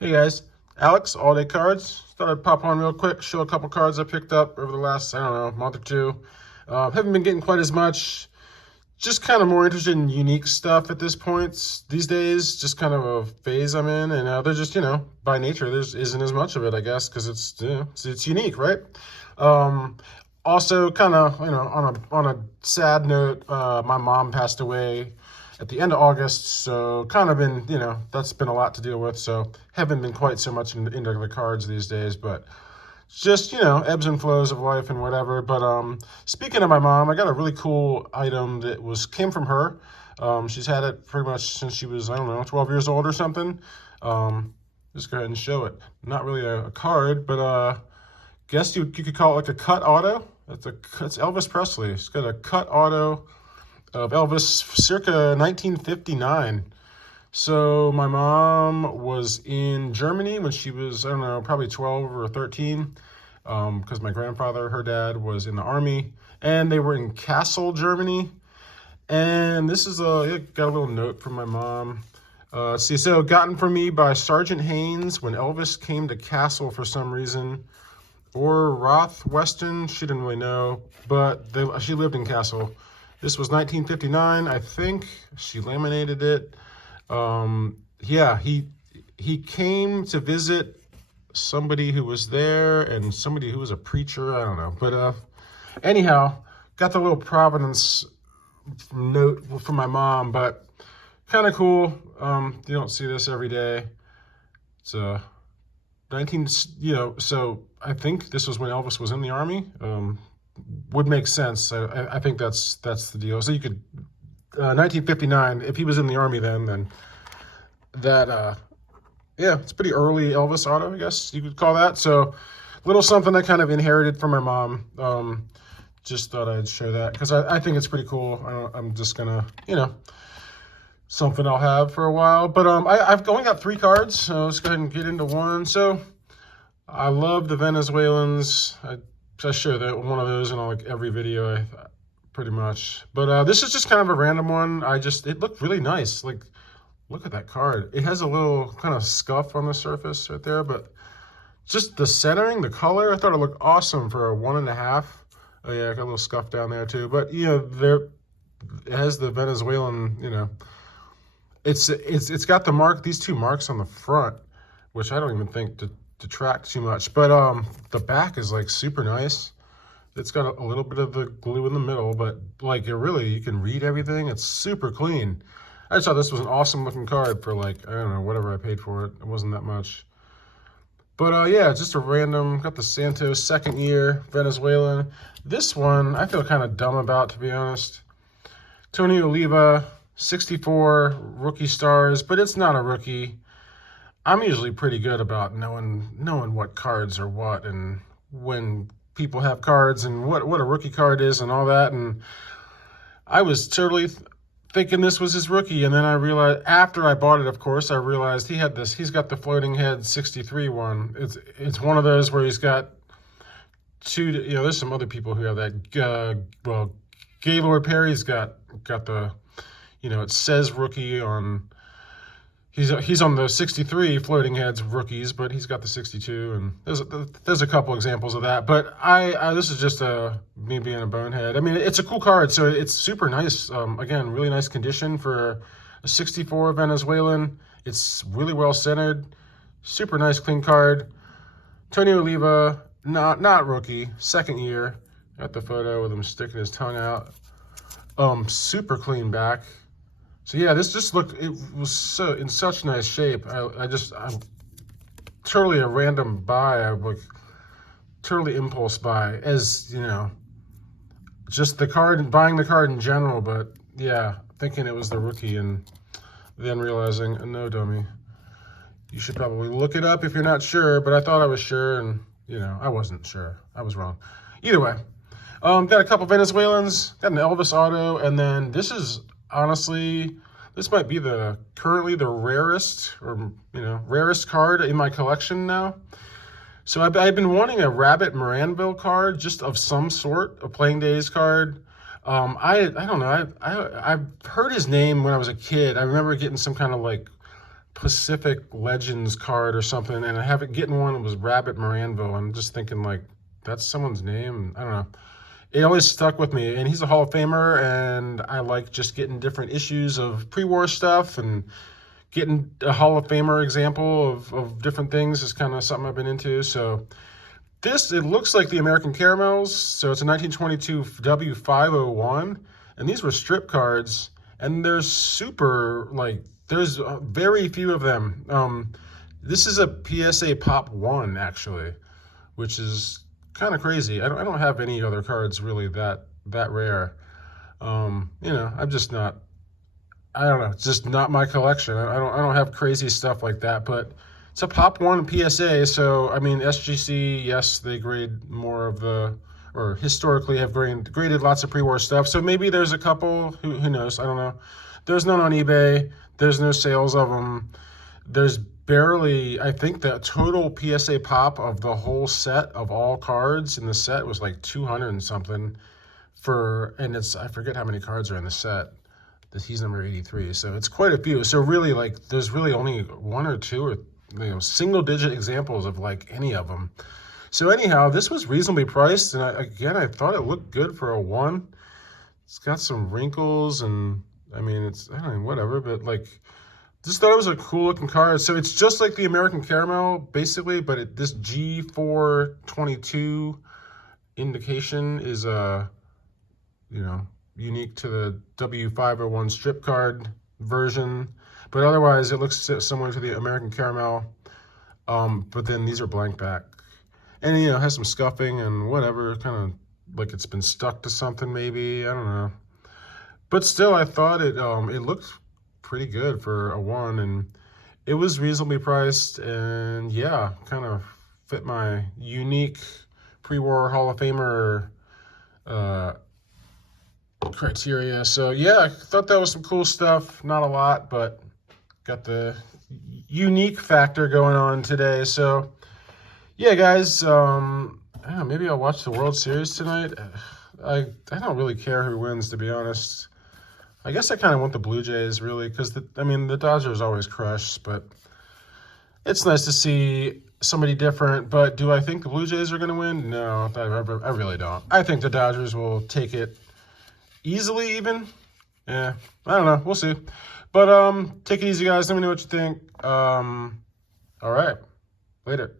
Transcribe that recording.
Hey guys, Alex, All Day Cards. Thought I'd pop on real quick, show a couple cards I picked up over the last, I don't know, month or two. Haven't been getting quite as much. Just kind of more interested in unique stuff at this point these days. Just kind of a phase I'm in, and they're just, by nature, there isn't as much of it, I guess, because it's unique, right? Um, Also, kind of, on a sad note, my mom passed away at the end of August, so kind of been, that's been a lot to deal with. So haven't been quite so much into the cards these days, but just, ebbs and flows of life and whatever. But speaking of my mom, I got a really cool item that came from her. She's had it pretty much since she was, I don't know, 12 years old or something. Just go ahead and show it. Not really a card, but guess you could call it like a cut auto. It's Elvis Presley. It's got a cut auto of Elvis circa 1959. So my mom was in Germany when she was, I don't know, probably 12 or 13, because my grandfather, her dad, was in the army, and they were in Kassel, Germany. And this is got a little note from my mom. So gotten for me by Sergeant Haynes when Elvis came to Kassel for some reason. Or Roth Weston, she didn't really know, but she lived in Kassel. This was 1959, I think. She laminated it. Yeah, he came to visit somebody who was there and somebody who was a preacher. I don't know, but anyhow, got the little Providence note from my mom, but kind of cool. You don't see this every day. It's 19, so I think this was when Elvis was in the army. Would make sense. I think that's the deal. So you could 1959. If he was in the army then that yeah, it's pretty early Elvis auto, I guess you could call that. So little something I kind of inherited from my mom. Just thought I'd share that because I think it's pretty cool. I'm just gonna something I'll have for a while. But I've only got 3 cards, so let's go ahead and get into one. So I love the Venezuelans. I show that one of those in like every video, pretty much. But this is just kind of a random one. It looked really nice. Like, look at that card. It has a little kind of scuff on the surface right there, but just the centering, the color, I thought it looked awesome for a 1.5. Oh yeah, I got a little scuff down there too. But it has the Venezuelan, it's got these 2 marks on the front, which I don't even think detract too much. But the back is like super nice. It's got a little bit of the glue in the middle, but like you can read everything. It's super clean. I just thought this was an awesome looking card for like, I don't know, whatever I paid for it. It wasn't that much. But yeah, just a random, got the Santos 2nd year Venezuelan. This one I feel kind of dumb about, to be honest. Tony Oliva, 64 rookie stars, but it's not a rookie. I'm usually pretty good about knowing what cards are what and when people have cards and what a rookie card is and all that. And I was totally thinking this was his rookie, and then I realized after I bought it, of course, I realized he's got the floating head 63 one. It's one of those where he's got 2. There's some other people who have that. Well, Gaylord Perry's got the, it says rookie on. He's on the 63 floating heads rookies, but he's got the 62, and there's a couple examples of that. But this is just me being a bonehead. I mean, it's a cool card, so it's super nice. Again, really nice condition for a 64 Venezuelan. It's really well centered, super nice clean card. Tony Oliva, not rookie, 2nd year. Got the photo with him sticking his tongue out. Super clean back. So yeah, this just it was in such nice shape. I'm totally a random buy. I like totally impulse buy, as just the card and buying the card in general. But yeah, thinking it was the rookie and then realizing, no, dummy, you should probably look it up if you're not sure. But I thought I was sure, and I wasn't sure. I was wrong. Either way, got a couple Venezuelans, got an Elvis auto, and then this is. Honestly, this might be currently the rarest rarest card in my collection now. So I've been wanting a Rabbit Moranville card, just of some sort, a Playing Days card. I don't know. I've heard his name when I was a kid. I remember getting some kind of like Pacific Legends card or something, and I have it getting one. It was Rabbit Moranville. I'm just thinking, like, that's someone's name. I don't know. It always stuck with me, and he's a Hall of Famer, and I like just getting different issues of pre-war stuff, and getting a Hall of Famer example of different things is kind of something I've been into. So this, it looks like the American Caramels. So it's a 1922 W501, and these were strip cards, and they're super, like, there's very few of them. This is a PSA Pop 1, actually, which is kind of crazy. I don't have any other cards really that rare. You know, I'm just not, I don't know, it's just not my collection. I don't have crazy stuff like that, but it's a Pop 1 PSA, so, I mean, SGC, yes, they grade more of the, or historically have graded lots of pre-war stuff, so maybe there's a couple, who knows, I don't know. There's none on eBay. There's no sales of them. There's barely, I think the total PSA Pop of the whole set of all cards in the set was like 200 and something and it's, I forget how many cards are in the set. He's number 83, so it's quite a few. So really, like, there's really only one or two or, you know, single digit examples of like any of them. So anyhow, this was reasonably priced, and I thought it looked good for a 1. It's got some wrinkles, and I mean, it's, I don't know, whatever, but like, just thought it was a cool looking card. So it's just like the American Caramel, basically, but this G422 indication is, you know, unique to the W501 strip card version. But otherwise, it looks similar to the American Caramel. But then these are blank back. And, you know, it has some scuffing and whatever, kind of like it's been stuck to something maybe. I don't know. But still, I thought it looked pretty good for a 1, and it was reasonably priced, and yeah, kind of fit my unique pre-war Hall of Famer criteria. So yeah, I thought that was some cool stuff. Not a lot, but got the unique factor going on today. So yeah, guys, I don't know, maybe I'll watch the World Series tonight. I don't really care who wins, to be honest. I guess I kind of want the Blue Jays, really, because, I mean, the Dodgers always crush, but it's nice to see somebody different. But do I think the Blue Jays are going to win? No, I really don't. I think the Dodgers will take it easily even. Yeah, I don't know. We'll see. But take it easy, guys. Let me know what you think. All right. Later.